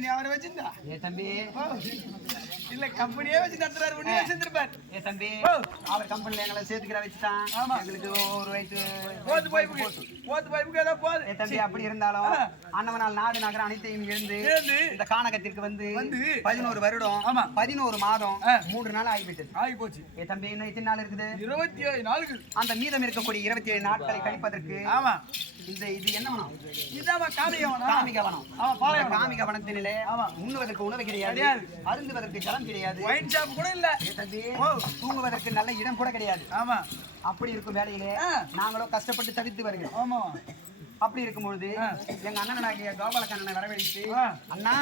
நீ அவரை வச்சிருந்தா தம்பி இல்ல கம்பெனியே வச்சு நடத்துறாரு ஒண்ணு வச்சிருப்பாரு தம்பி அவர் கம்பெனில எங்களை சேர்த்துக்கிற வச்சுட்டான் எங்களுக்கு ஒரு வயசு போத்து பைப்புக்கு ஏதோ போகுது தம்பி அப்படி இருந்தாலும் அண்ணவனால் நாடு நகரம் அனைத்தையும் எழுந்து இந்த கானகத்திற்கு வந்து 11 வருடம் 11 மாதம் 3 நாள் ஆகி போச்சு தம்பி இன்னும் எத்தனை நாள் இருக்குது 27 நாளுக்கு அந்த மீதம் இருக்கக்கூடிய 27 நாட்களை கழிப்பதற்கு இந்த இது என்ன வனம் இதுதான் காமிகவனம் காமிகவனத்தினிலே உண்ணுவதற்கு உணவு கிடையாது அருந்துவதற்கு ஜலம் கிடையாது ஒயின் ஷாப் கூட இல்ல தூங்குவதற்கு நல்ல இடம் கூட கிடையாது அப்படி இருக்கும் வேலையிலே நாங்களும் கஷ்டப்பட்டு தவித்து வருகிறோம் அப்படி இருக்கும்பொழுது எங்க அண்ணனாகிய கோபாலக்கண்ணனை வரவழைத்து அண்ணா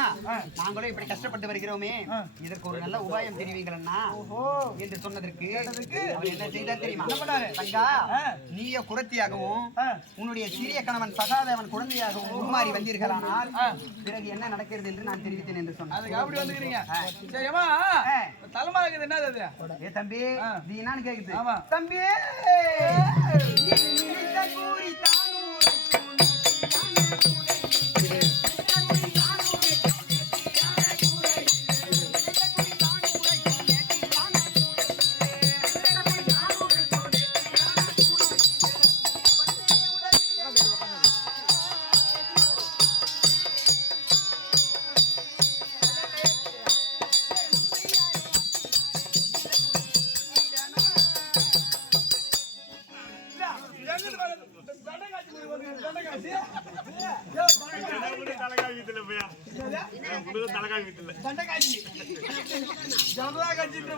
நாங்களும் இப்படி கஷ்டப்பட்டு வருகிறோமே இதற்கு ஒரு நல்ல உபாயம் தெரிவிங்கள் அண்ணா என்று சொன்னதற்கு என்ன செய்தார் தெரியுமா தங்கா நீய குரத்தியாகவும் உன்னுடைய சிறிய கணவன் சகாதேவன் குழந்தையாகவும் உருமாறி வந்தீர்களானால் பிறகு என்ன நடக்கிறது என்று நான் தெரிவித்தேன் என்று சொன்னேன் தம்பி நீ என்னன்னு கேக்குது தம்பி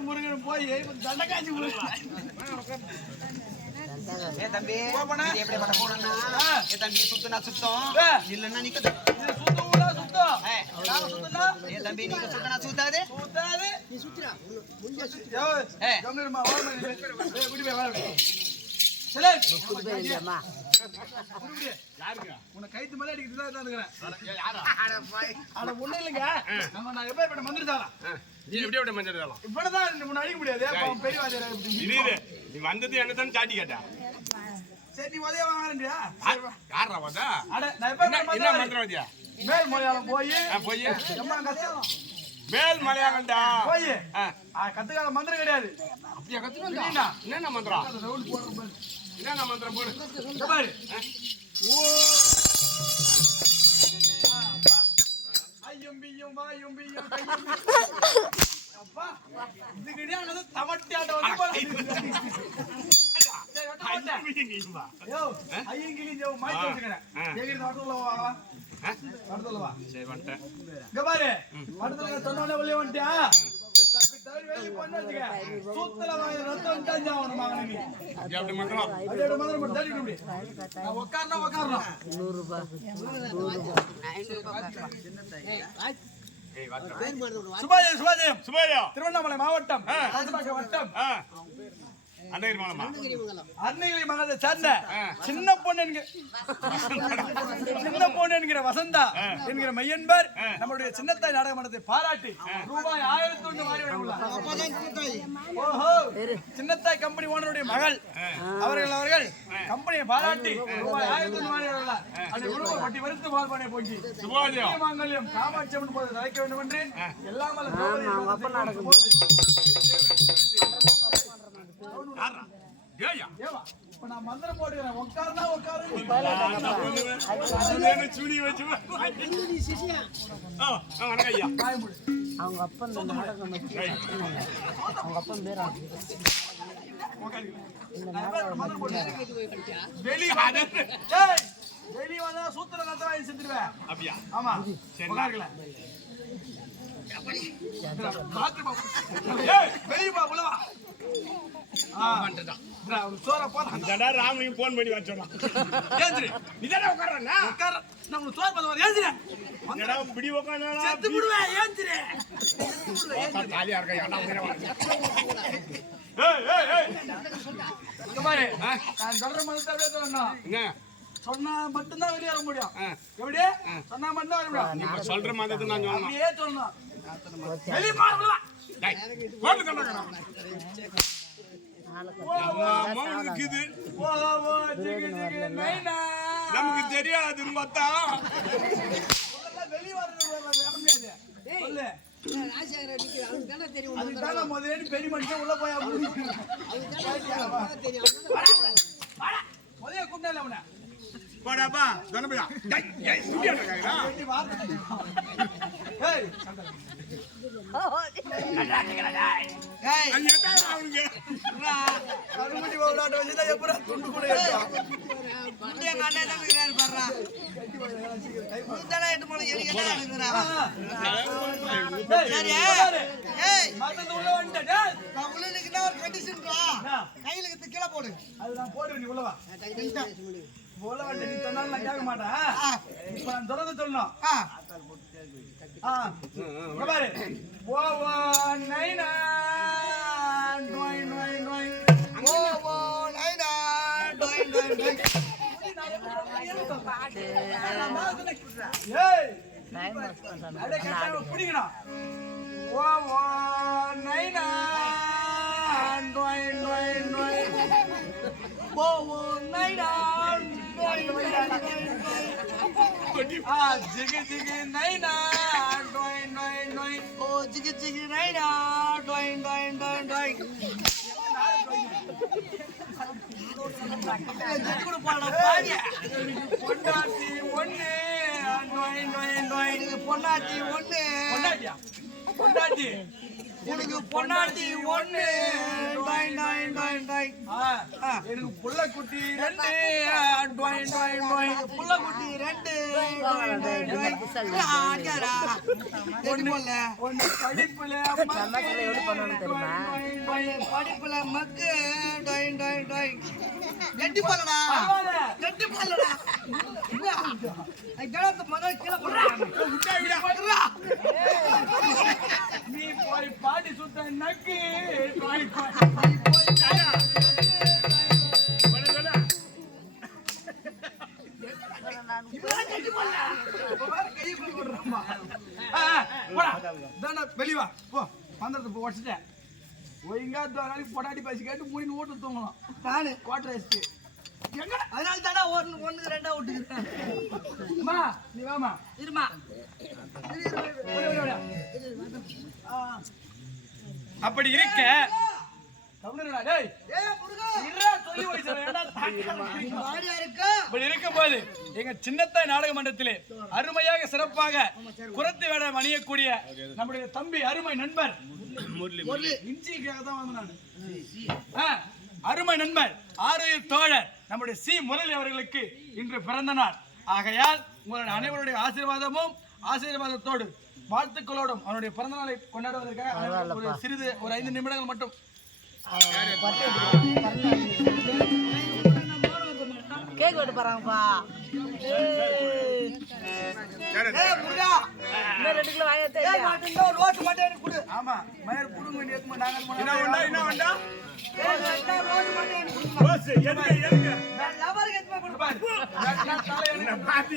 முருகன் போய் தண்டக்காட்சி தம்பி எப்படிப்பட்ட போனா தம்பி சுத்தனா சுத்தம் இல்லன்னா நிக்க தம்பி நீங்க சுத்தனா சுத்தாது உன்னை கைத்து மேல அடிக்கிறேன் ஒண்ணு இல்லைங்க நம்ம நான் எப்ப மந்திரிச்சாரா நீ எப்படி மந்திரிச்சாரா இப்பதான் முன்ன அடிக்க முடியாது பெரிய நீ வந்தது என்னதான் சாட்டி கேட்டா சரி உதய வாங்கறியா யாரா வந்தா நான் எப்ப என்ன மந்திரவாதியா மேல் மலையாளம் போய் எம்மா கஷ்டம் மேல் மலையாளம்டா போய் கத்துக்காத மந்திரம் கிடையாது அப்படியே கத்துனா என்ன மந்திரம் என்ன மந்திரம் போடு பாரு ஐயும் பியும் வாயும் பியும் அப்பா இதுக்கிட்டே அங்க தவட்டியாட்ட ஐயங்கிலி மாய்ச்சி வச்சுக்கிறேன் எங்கிருந்து அடுத்துல வாங்கலாம் அடுத்துல வா சரி வந்துட்டேன் இங்க பாரு அடுத்துல சொன்னோட வெளியே வந்துட்டியா தவிர வெளியே பண்ண வச்சுக்க சூத்துல ரத்தம் தாஞ்சா அவன மகன நீ அப்படி மந்திரம் அதோட மந்திரம் மட்டும் தள்ளி விடு நான் உட்காரணும் 100 ரூபாய் சுபாஜயம் திருவண்ணாமலை மாவட்டம் வட்டம் அன்னைகிரி மகத்தை சேர்ந்த சின்ன பொண்ணு என்கிற வசந்தா என்கிற மையன்பர் நம்முடைய சின்னத்தாய் நாடக மன்றத்தை பாராட்டி ரூபாய் 1001 வாரி ஓஹோ சின்னத்தாய் கம்பெனி ஓனருடைய மகள் அவர்கள் கம்பெனியை பாராட்டி ரூபாய் 1001 வாரி அந்த குடும்ப பட்டி வருத்து பால்பானை போச்சு மாங்கல்யம் காமாட்சி அம்மன் போது அழைக்க வேண்டும் என்று எல்லாம் இப்ப நான் மந்திரம் போட்டுக்கிறேன் உட்காருனா உட்காரு அவங்க அப்பன் அவங்க அப்பன் பேரா வெளியே வந்தா சூத்திர கத்தவாய் செஞ்சிருவேன் அப்படியா ஆமா சரி வெளியப்பா உலவா ராமனையும் போன் பண்ணி வச்சோம் சொன்னா மட்டும்தான் வெளியேற முடியும் எப்படியே சொன்னா மட்டும் வர முடியும் சொல்ற மாதிரி நான் அப்படியே சொல்லணும் இருக்குது ஓ ஓ ஜிகு ஜிகு நைனா நமக்கு தெரியாதுன்னு பார்த்தா வெளிய வரது வர முடியாது சொல்லு ராஜசேகர நிக்கு அவனுக்கு தான தெரியும் அதுதான முதல்ல பெரிய மனுஷன் உள்ள போய் அவனுக்கு தெரியும் முதல்ல கூட்டல அவன போடாப்பா தனபையா ஏய் சுடியா இருக்காங்கடா வெட்டி வார்த்தை ஏய் ஏய் அங்கடா அவனுங்க கருமடி விளையாட்டு வச்சுதான் எப்படா துண்டு கூட ஏத்துவான் குட்டி எங்க அண்ணன் தான் விக்கிறாரு பாறா நீதானே எட்டு போல எரிக்கடா எடுக்கறா சரி ஏய் மத்தது உள்ள வந்துட்ட டேய் நான் உள்ள நிக்கனா ஒரு கண்டிஷன்டா கையில கிட்ட கீழ போடு அது நான் போடுறேன் நீ உள்ள வா கையில உள்ள வந்து நீ சொன்னாலும் நான் கேட்க மாட்டேன் இப்ப நான் தொடர்ந்து சொல்லணும் இங்க பாரு ஓ ஓ நைனா நோய் நோய் நோய் ஓ ஓ நைனா டோய் டோய் டோய் ஏய் அட கட்ட புடிங்கடா ஓ ஓ நைனா நோய் நோய் நோய் ஓ ஓ நைனா நோய் நோய் ஜிகு ஜிகு நைனா நோய் நோய் நோய் ஓ ஜிகு ஜிகு நைனா டோய் டோய் டோய் டோய் ஜிகுடு பாடா பாடியா பொண்டாட்டி ஒண்ணு நோய் நோய் நோய் பொன்னாட்டி ஒண்ணு பொண்டாட்டியா பொண்டாட்டி உனக்கு பொன்னாட்டி ஒண்ணு டோய் டோய் டோய் டோய் எனக்கு புள்ள குட்டி ரெண்டு டொய் டொய் டொய் புள்ள குட்டி ரெண்டு டோய் டோய் டோய் ஆடியாடா ஒண்ணு போல ஒண்ணு படிப்புல படிப்புல மக்கு டோய் டோய் டோய் கெட்டி போலடா கெட்டி போலடா கணத்து மகள் கீழே போடுறா நீ போய் பாடி சுத்த நக்கு டொய் டொய் வெளிவா போ பந்தரத்தை போ உடச்சிட்டேன் ஒழுங்கா நாளைக்கு பொடாட்டி பேசி கேட்டு மூணு ஓட்டு தூங்கலாம் நானு குவாட்டர் வச்சுட்டு அதனால தானே ஒண்ணுக்கு ரெண்டா விட்டுக்கிறேன் அம்மா நீ வாமா இருமா அப்படி இருக்க டேய் சொல்லி இப்படி இருக்கும்போது எங்க சின்னத்தாய் நாடக மன்றத்திலே அருமையாக சிறப்பாக குரத்து வேட அணியக்கூடிய நம்முடைய தம்பி அருமை நண்பர் இஞ்சிக்காக தான் வந்து நான் அருமை நண்பர் ஆரோக்கிய தோழர் நம்முடைய சி முரளி அவர்களுக்கு இன்று பிறந்த நாள் ஆகையால் உங்களுடைய அனைவருடைய ஆசீர்வாதமும் ஆசீர்வாதத்தோடு வாழ்த்துக்களோடும் அவனுடைய பிறந்த நாளை கொண்டாடுவதற்காக ஒரு சிறிது ஒரு 5 நிமிடங்கள் மட்டும் கேக் வெட்டு போறாங்கப்பா ஆமா மயர் குடுங்க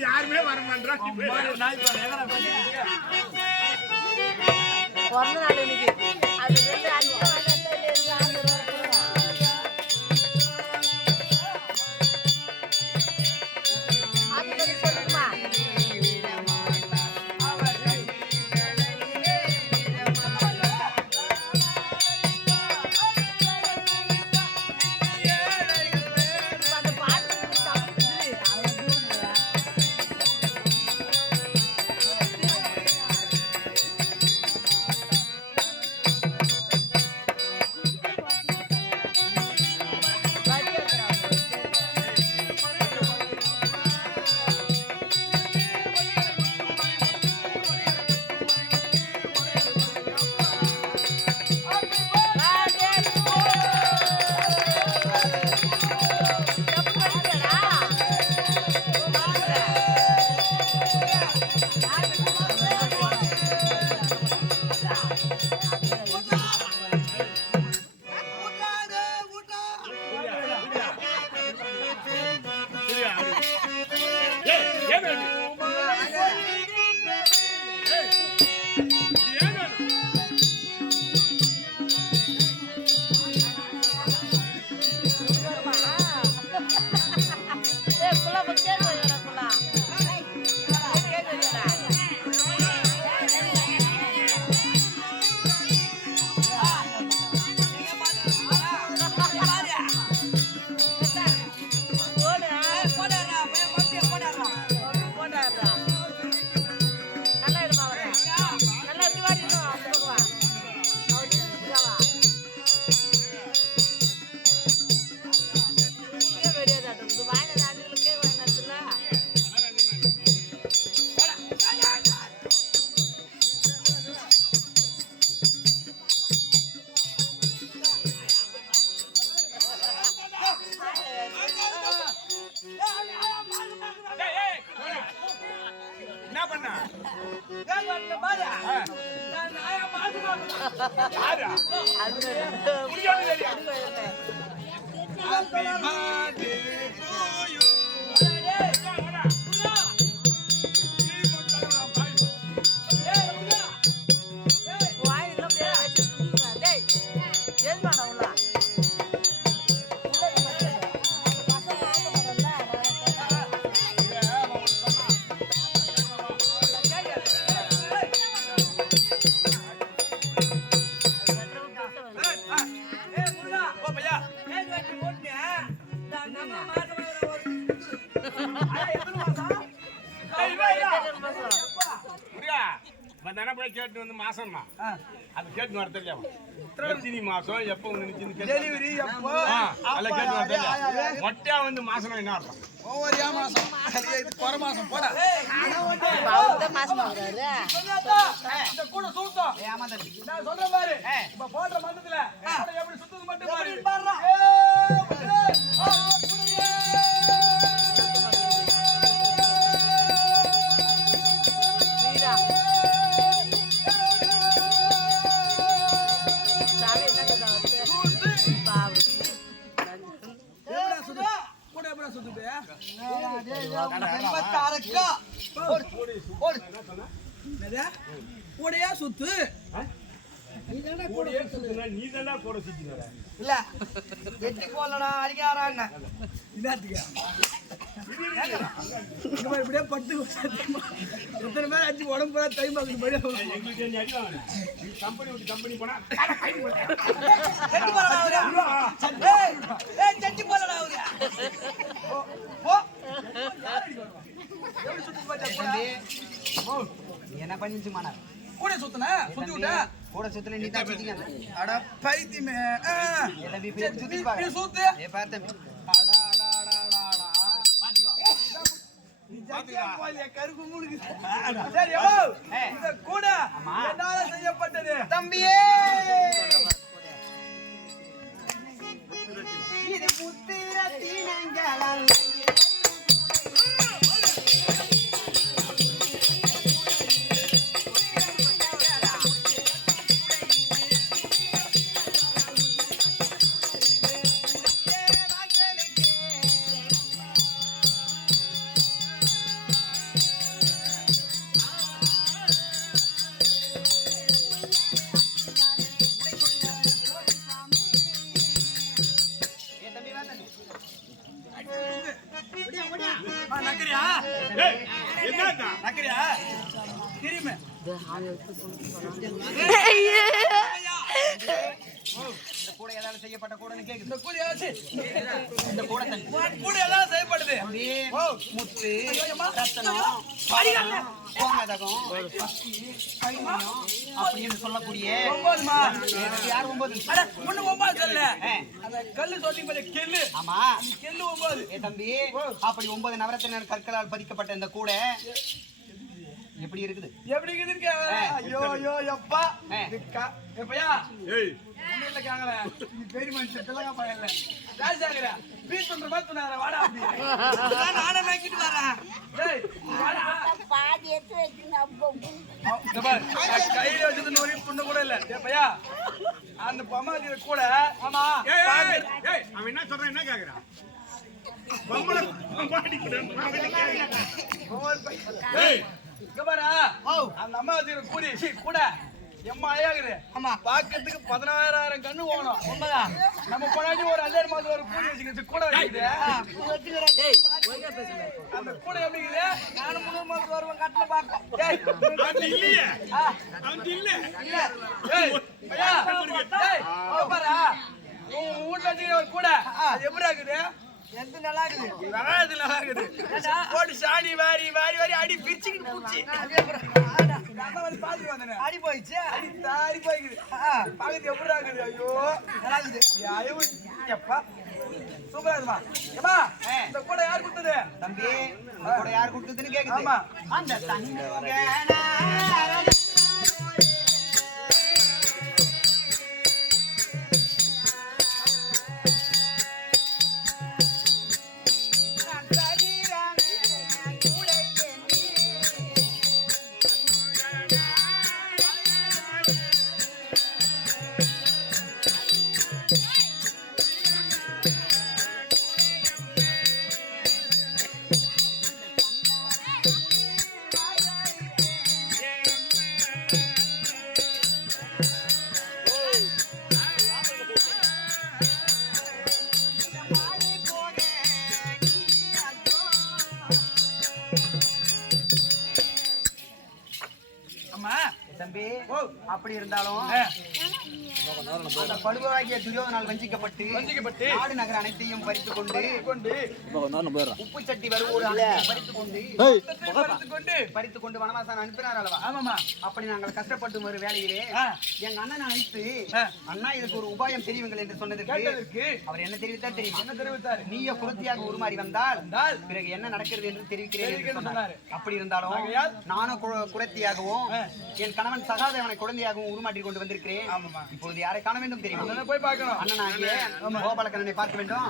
யாருமே வர மாட்டா பிறந்த நாள் இன்னைக்கு அது 2 ஏன் வந்த பாரு நான் நாயா மாட்டுமா யாரா அது முடியாது தெரியா Happy birthday to you. வாயில அப்படியே வச்சு சுடுங்க டேய் ஏமாடா உள்ள கேட்டு வந்து மாசம்மா அது கேட்டு வர தெரியாம எத்தனை மாசம் எப்ப வந்து டெலிவரி எப்போ அதெல்லாம் கேட்டு வர தெரியாது மொட்டையா வந்து மாசம் என்ன அர்த்தம் ஒவ்வொரு மாசம் இது குறை மாசம் போடா பவுத்த மாசமா வராரு இந்த கூட சுத்தம் ஆமா தம்பி நான் சொல்றேன் பாரு இப்ப போடுற மந்தத்துல கூட எப்படி சுத்தது மட்டும் பாரு பாருடா வீரா சாவே என்ன கதை பாவு எப்படா சுத்து கூட எப்படா சுத்துது எண்பத்தாறுக்கா ஓடு என்னது கூடையா சுத்து நீ தானே கூட சுத்தினற இல்ல எட்டி போலடா அடிக்காராங்க இதாத்துக்கு இங்க பாரு இப்படியே பட்டு எத்தனை பேர் அடிச்சு உடம்பு பூரா டைம் ஆகுது படி எங்களுக்கு நீ அடிவாங்க நீ கம்பெனி விட்டு கம்பெனி போனா செட்டி போலடா அவரு ஏய் செட்டி போலடா அவரு போ எப்படி சுத்து பாத்தா என்ன பண்ணிச்சு மானா கூட சுத்துன சுத்தி விட்ட கூட சுத்தல நீ தான் சுத்திங்க அட பைத்தியமே என்ன பி சுத்தி பாரு நீ சுத்து ஏ பார்த்தேன் அடா அடா அடா அடா பாத்துக்கோ நீ ஜாக்கியா போய் கருக்கு மூடுது சரி ஓ இந்த கூட என்னால செய்யப்பட்டது தம்பியே இது முத்திரத்தினங்களால் நக்கறியா ஏய் என்னடா நக்கறியா தெரியுமே இந்த கூட ஏதாவது செய்யப்பட்ட கூடன்னு கேக்குது இந்த கூட ஆச்சு இந்த கூட தண்ணி கூட எல்லாம் செய்யப்படுது ஓ முத்து ரத்தனம் கோமதகம் கைமணம் அப்படின்னு சொல்லக்கூடிய ஒன்பதுமா யார் 9 அட ஒண்ணு 9 சொல்ல அந்த கல்லு சொல்லி பாரு கெல்லு ஆமா கெல்லு 9 ஏ தம்பி அப்படி 9 நவரத்தின கற்களால் பதிக்கப்பட்ட இந்த கூட எப்படி இருக்குது எப்படி இருக்குதுங்க ஐயோ ஐயோ எப்பா எப்பயா ஏய் ஒண்ணு இல்ல கேங்கல நீ பெரிய மனுஷன் பிள்ளைங்க பையன்ல ராஜாங்கற பீஸ் பண்ற மாதிரி சொன்னாங்க வாடா அப்படி நானே மேய்க்கிட்டு வரேன் டேய் வாடா பாதி எடுத்து வச்சு இந்த பாரு கையில வச்சது ஒரு புண்ணு கூட இல்ல எப்பயா அந்த பொம்மை கூட ஆமா ஏய் ஏய் அவன் என்ன சொல்றான் என்ன கேக்குறான் பொம்பளை பாடி கூட ஏய் இங்க பாரு அந்த அம்மா வச்சுக்கிற கூடி கூட எம்மா அழகாகுது ஆமா பாக்கிறதுக்கு 16000 கண்ணு போகணும் உண்மைதா நம்ம கொண்டாடி ஒரு 5000 மாதம் ஒரு கூடி வச்சுக்கிட்டு கூட வச்சுக்குது டேய் அந்த கூட எப்படி இருக்குது நானும் 3 மாசம் வருவேன் கட்டல பாப்போம் டேய் அது இல்லையே அது இல்ல இல்ல டேய் ஐயா டேய் இங்க பாரு உன் வீட்ல வச்சுக்கிற ஒரு கூட அது எப்படி இருக்குது எந்த நல்லா இருக்குது நல்லா இருக்குது போட்டு சாணி வாரி வாரி வாரி அடி பிரிச்சுக்கிட்டு பூச்சி பாத்துட்டு வந்தேன் அடி போயிடுச்சு அடி தாரி போய்க்குது பாக்குறது எப்படி இருக்குது ஐயோ நல்லா இருக்குது ஐயோ எப்பா சூப்பரா இருக்குமா ஏமா இந்த கூட யார் கொடுத்தது தம்பி இந்த கூட யார் கொடுத்ததுன்னு கேக்குது ஆமா அந்த தங்க அப்படி இருந்தாலும் அந்த படுவாகிய துரியோதனால் வஞ்சிக்கப்பட்டு நாடு நகர் அனைத்தையும் பறித்துக் கொண்டு உப்பு சட்டி வருவோடு பறித்துக் கொண்டு வனவாசம் அனுப்பினார் அல்லவா? ஆமாமா. அப்படி நாங்கள் கஷ்டப்பட்டு ஒரு வேலையிலே எங்க அண்ணன் அழைத்து அண்ணா இதுக்கு ஒரு உபாயம் தெரியுங்கள் என்று சொன்னதற்கு அவர் என்ன தெரிவித்தார் தெரியுமா? என்ன தெரிவித்தார்? நீய குருத்தியாக உருமாறி வந்தால் பிறகு என்ன நடக்கிறது என்று தெரிவிக்கிறேன் என்று சொன்னார். அப்படி இருந்தாலும் நானும் குரத்தியாகவும் என் கணவன் சகாதேவனை குழந்தையாகவும் உருமாற்றி கொண்டு வந்திருக்கிறேன். இப்பொழுது யாரை காண வேண்டும் தெரியுமா? போய் பார்க்கணும். அண்ணனாகிய கோபாலக்கண்ணனை பார்க்க வேண்டும்.